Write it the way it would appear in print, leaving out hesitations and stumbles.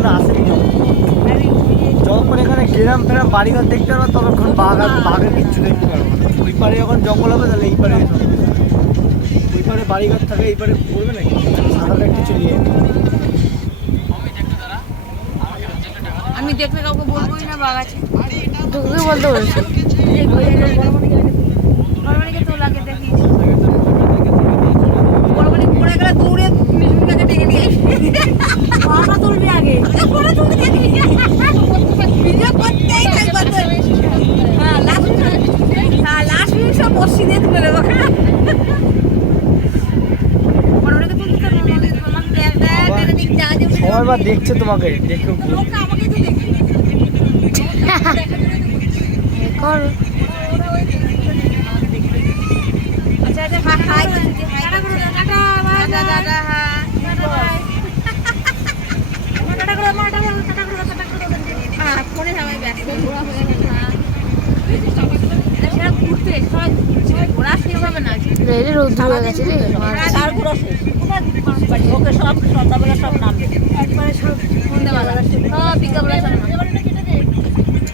এখানে আসেনি যতক্ষণ এখানে গ্রাম ফেরাম বাড়িঘর দেখতে পারবো ততক্ষণ বাঘের কিচ্ছু দেখতে পারবো না। ওই পারে যখন জঙ্গল হবে তাহলে এই পারে ওই পারে বাড়িঘর থাকে এই পারে করবে নাকি সাঁতার একটু চলিয়ে আমি দেখলে কাউকে বলবোই না বাঘ আছে তোকে বলতে বলছি বড়মানিকে তো লাগে দেখি বড়মানি পড়ে গেলে দৌড়ে মিশমিটাকে টেকে নিয়ে মাথা তুলবি আগে পরে তুলবি ভিডিও করতেই থাকবে হ্যাঁ লাস্ট মিনিট সব বসি দিয়ে তুলে দেবো বড়মানিকে তুলতে তোমার দেখ দেখ যা যে সবাই বা দেখছে তোমাকে দেখো লোকটা আমাকে তো দেখি কর আচ্ছা আচ্ছা হাই টাটা করো টাটা বাই টাটা হ্যাঁ টাটা করো হ্যাঁ ফোনে সবাই ব্যস্ত ঘোরা হয়ে গেছে সেটা ঘুরতে সবাই ঘোরা শেষ হবে না রেলে রোদ হয়ে গেছে রে আর ঘোরা শেষ ওকে সব সন্ধ্যাবেলা সব নামবে একবারে সব সন্ধ্যাবেলা সব বিকালবেলা সব